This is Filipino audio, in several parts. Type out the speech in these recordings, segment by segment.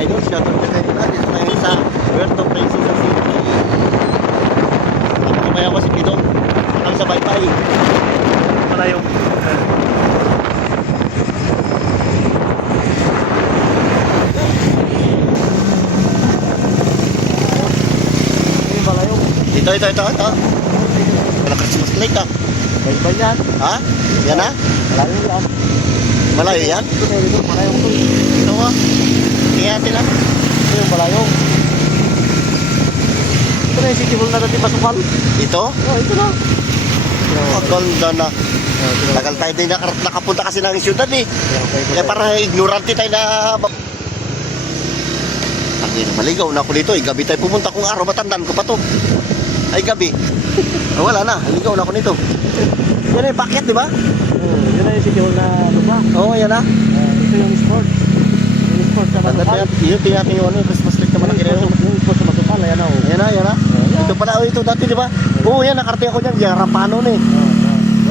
idol, shoutout ka kayo na. Dito tayo sa Puerto Princesa City. Kamay ako si Pidong. Ang sa Baypay. Pala yung Ito. Wala Christmas light ah. Baypay yan. Ha? Yan ah? Malayo yan. Malayo yan? Ito na ito, malayong to. Ito ah. Tingnan natin ah. Ito yung malayong. Ito na yung city hall na natin masukal. Ito? Oh, ito na. Ang ganda na. Tagal tayo din nakapunta kasi ng syudad eh. Kaya parang ignorante tayo na... Ay, maligaw na ako dito eh. Gabi tayo pumunta kung araw. Matandaan ko pa to. Ay, gabi. Wala na. Ligaw na ako nito. Yan yung packet, di ba? Yun na yung city hall na lupa. Oo, yan ah. Ito yung sport. Yung sport sa masukal. Yun, tingnan yung ano, Christmas light naman ang kinero. Yung sport sa masukal, ayan o. Yan ah. Ito pala, ito dati, di ba? Oo, yan, nakarte ako dyan. Yan, rapano na eh.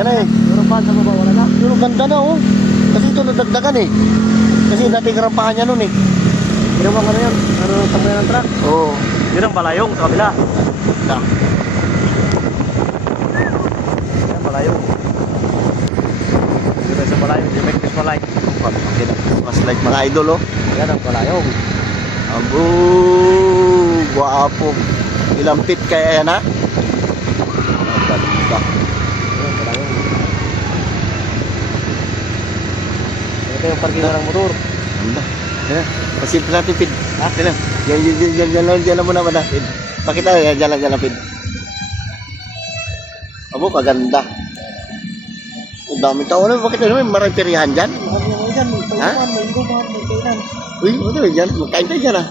Yan eh. Pero pa sa baba, wala na. Pero ganda na oh. Kasi ito nadagdagan eh. Kasi dati karampahan niya nun eh. Pero mga ano yan? Ano ang tanggalan ng truck? Oo. Yun ang balayong sa kabila. Yan. Yan, balayong. Dito sa balayong, yung make Christmas light. Okay na. Christmas light mga idol oh. Yan ang balayong. Abo, guwapo. Ilang feet kaya yan ha? Ang ganda. Yan, balayong. Ito yung parking ng motor. Ganda. Yan. Pasimple natin feed. Ha? Yan lang muna ba na feed. Pakita yan lang feed. Abo, kaganda. Ang daming tao na. Bakit naman maraming perihan dyan? Ha? Uy, ano dyan? Magkain tayo dyan ah.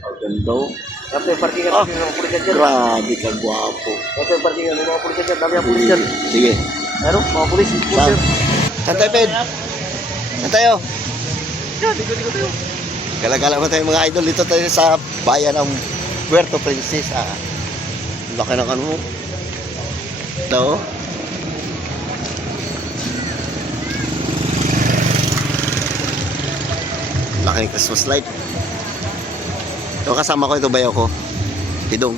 Ang ganda oh. Ito yung parking ng mga pulisan dyan. Grabe ka, guwapo. Ito yung parking ng mga pulisan dyan. Dami ang pulis dyan. Sige. Ano? Mga pulis. Saan? Saan tayo, Ped? Saan tayo? Yan, tigo. Galagala mo tayo mga idol. Dito tayo sa bayan ng Puerto Princesa. Laki ng ano mo. Ito. Laki ng Christmas light. Ito kasama ko, ito bayaw ko. Pidong.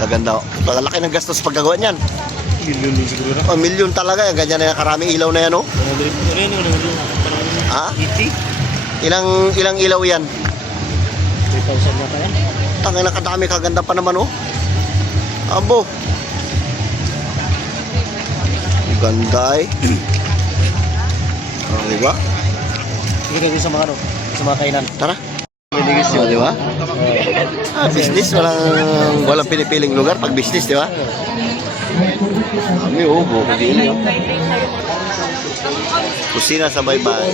Kaganda. Laki ng gastos paggagawa niyan. Milyon din siguro na. Oh, milyon talaga. Ganyan na karaming ilaw na yan, oh. Ha? 80? Ilang ilaw yan? 3,000 na kaya? Tangay na kadami, kaganda pa naman, oh. Abo. Ganda, eh. Oh, diba? Sige kayo sa mga ano, sa mga kainan. Tara. Oh, diba? Business, walang pinipiling lugar pag business, diba? Kami, oh, buko din, oh. Kusina sa Baybay.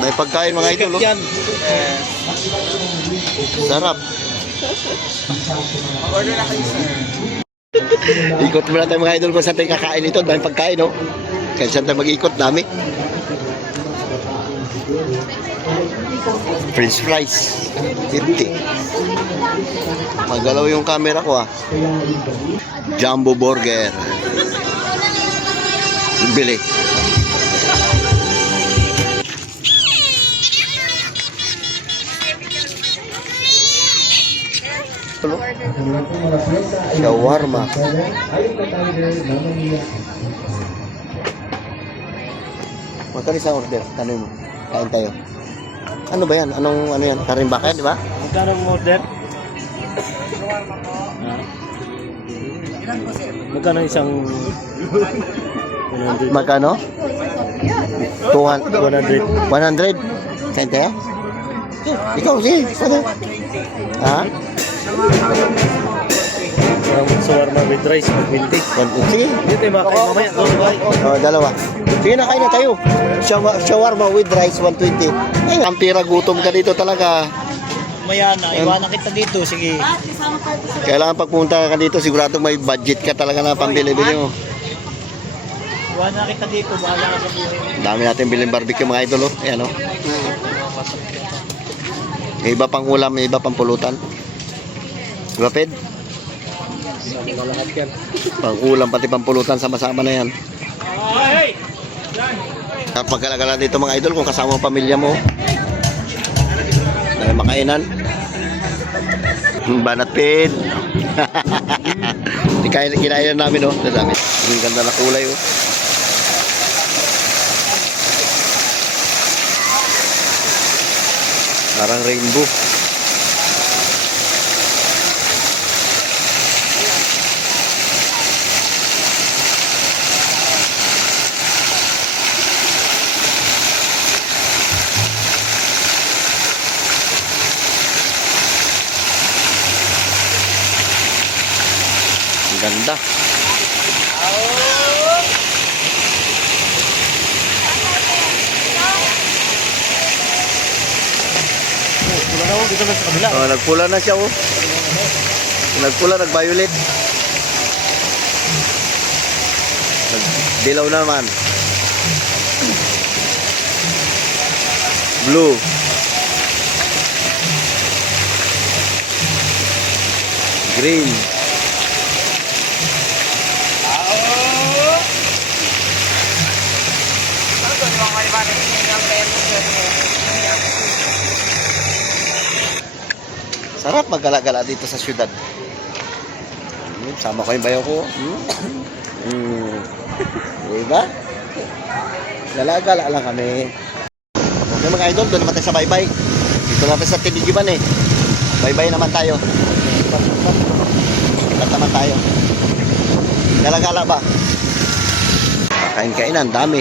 May pagkain mga idol, oh. Sarap. Order na kayo, sir. Ikot muna tayo mga idol kung saan tayo kakain ito. Dahil pagkain, no? Kaya saan tayo mag-ikot, dami. French fries. 50. Magalaw yung camera ko, ah. Jumbo burger. Bili. Shawarma. Magkano isang order? Tanong mo. Kain tayo. Ano ba yan? Ano yan? Karimbaka yan, di ba? Magkano mo order? Magkano isang 100? Magkano? 100. 100? Kain tayo? Ikaw, sige. Ano? Ha? Shawarma with rice, 20. Sige. Dito yung mga kain mamaya. Oh, dalawa. Sige na, kain na tayo. Shawarma with rice, 120. Ay, ang pira, gutom ka dito talaga. Maya na, iwanan kita dito. Sige. Kailangan pag pumunta ka dito, sigurado may budget ka talaga na pambili-bili mo. Iwanan kita dito. Bahala ka sa buhay. Dami natin bilhin barbecue mga idol, oh. Ayan, oh. May iba pang ulam, may iba pang pulutan. Diba, Ped? Lahat yan. Pang-ulam, pati pampulutan, sama-sama na yan. Hey! At pagkalagala dito mga idol, kung kasama ang pamilya mo, dahil makainan. Banat pin. Kinain namin, oh. Ang ganda na kulay, oh. Parang rainbow. Ang ganda. Wala na ako dito na sa kabila. Oh, nagpula na siya, oh. Nagpula, nag-violet. Nagdilaw na naman. Blue. Green. Sarap maggala-gala dito sa syudad. Sama ko yung bayaw ko. Diba? Gala-gala lang kami. Okay mga idol, doon naman tayo sa baybay. Dito naman sa Tinigiban eh. Baybay naman tayo. Ikat naman tayo. Gala-gala ba? Kain-kainan, dami.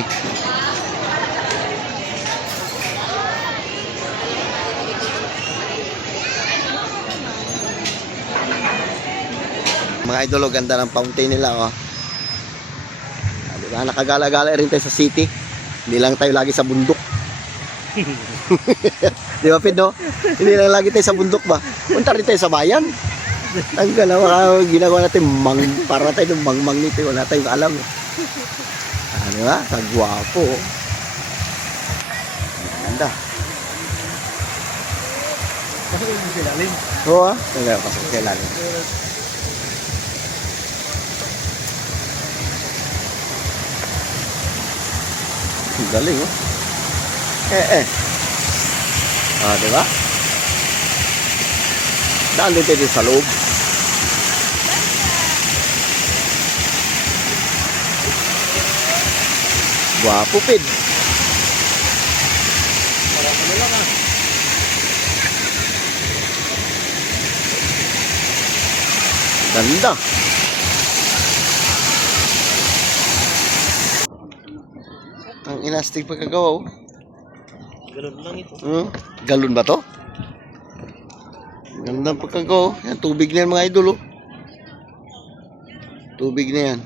Mga idol, ganda ng fountain nila, oh. Diba? Nakagala-gala rin tayo sa city. Hindi lang tayo lagi sa bundok. Di ba, Pid, no? Hindi lang lagi tayo sa bundok ba? Punta rin tayo sa bayan. Ang ginagawa natin, para tayo ng mangmang nito. Wala tayong alam. Ano ba? Kagwapo. Ganda. Pasok yung sa ilalim. Oo, ah. Pasok sa ilalim. Galing, oh. Ah, di ba? Daan din tayo sa loob. Gwapo, Pid. Parang ano lang, ah. Ganda. Ang inastig pagkagawa, oh. Ganun lang ito. Galon ba to? Ganda pagkagawa, oh. Yan, tubig na yan mga idol, oh. Tubig na yan.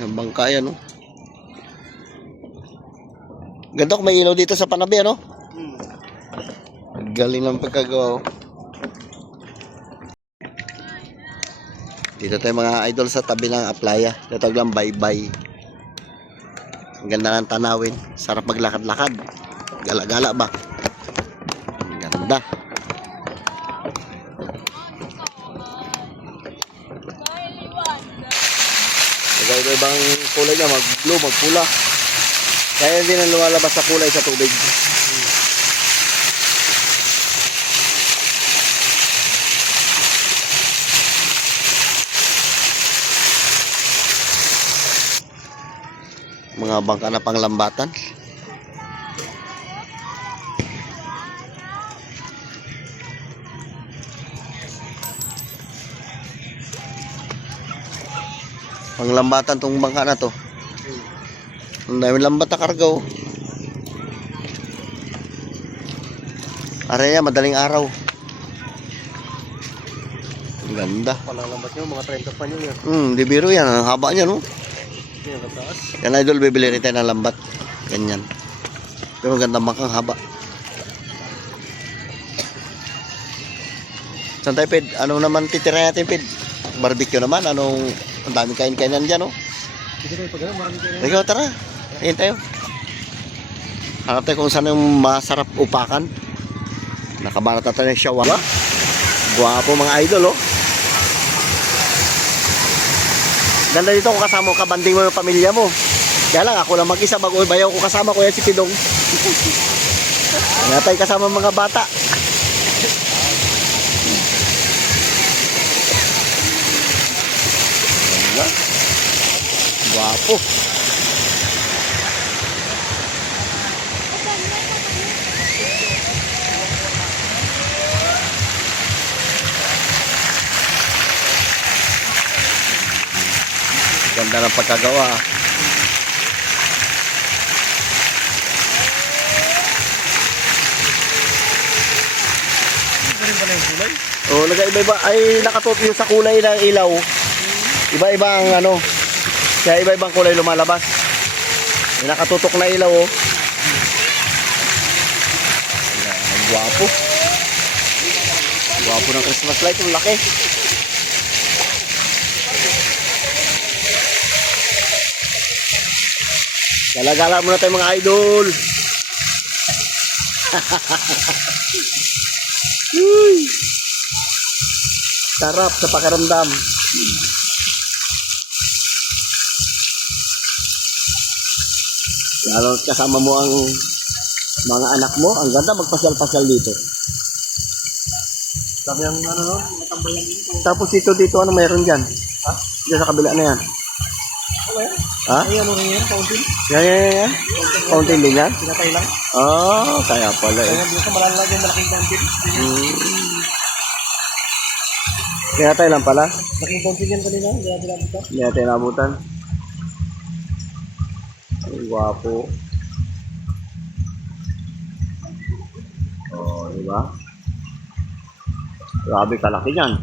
Yan, bangka yan, oh. Ganda kung may ilaw dito sa panabi, ano? Galing lang pagkagawa, oh. Dito tayo mga idol sa tabi ng Aplaya. Natawag lang Baybay. Ang ganda ng tanawin. Sarap maglakad-lakad. Gala-gala ba? Ang ganda. Iba-ibang kulay niya. Mag-blue, mag-pula. Kaya hindi na lumalabas sa kulay sa tubig. Mga bangka na panglambatan. Panglambatan tong bangka na to. Ang dami lambat na karga, oh. Araya, madaling araw. Ang ganda. Palalambat nyo, mga 30 pa nyo yan. Di biro yan. Ang haba niya, no? Yan, ang taas. Yan idol, bibili rin tayo ng lambat. Ganyan. Pero magandang bangkang haba. Saan tayo, Pid? Ano naman titira natin, Pid? Barbecue naman. Anong, ang daming kain-kainan dyan, oh. Dito tayo pag marami kayo. Ikaw, tara. Ayun tayo. Hanap tayo kung saan yung masarap upakan. Nakabarat na tayo ng shawarma. Guwapo mga idol, oh. Ganda dito kung kasama mo, kabanding mo yung pamilya mo. Kaya lang, ako lang mag-isa, bayaw ko kasama ko yan si Pidong. Kaya tayo kasama mga bata. Diba? Guwapo. Ganda ng pagkagawa. Ito rin pala yung kulay. Oh, nag-iba-iba ay nakatutok yung sa kulay ng ilaw. Iba-iba ang ano. Kaya iba-ibang kulay lumalabas. May nakatutok na ilaw oh. Ang gwapo. Gwapo ng Christmas light, ang laki. Gala-gala muna tayo mga idol. Uy. Sarap sa pakiramdam. Lalo kasama mo ang mga anak mo, ang ganda magpasyal-pasyal dito. Sabi ang ano no, matambayan dito. Tapos dito ano mayroon diyan? Ha? Diyan sa kabila na yan. Wala yan. Ha? Ay, ano rin yan, fountain. Yan. Fountain din yan? Pinatay lang. Oh, kaya pala eh. Kaya dito sa malalag yung malaking fountain. Kaya tayo lang pala. Malaking fountain yan kanina, kaya bilang ito. Hindi natin nabutan. Ang gwapo. Oh, di ba? Grabe kalaki yan.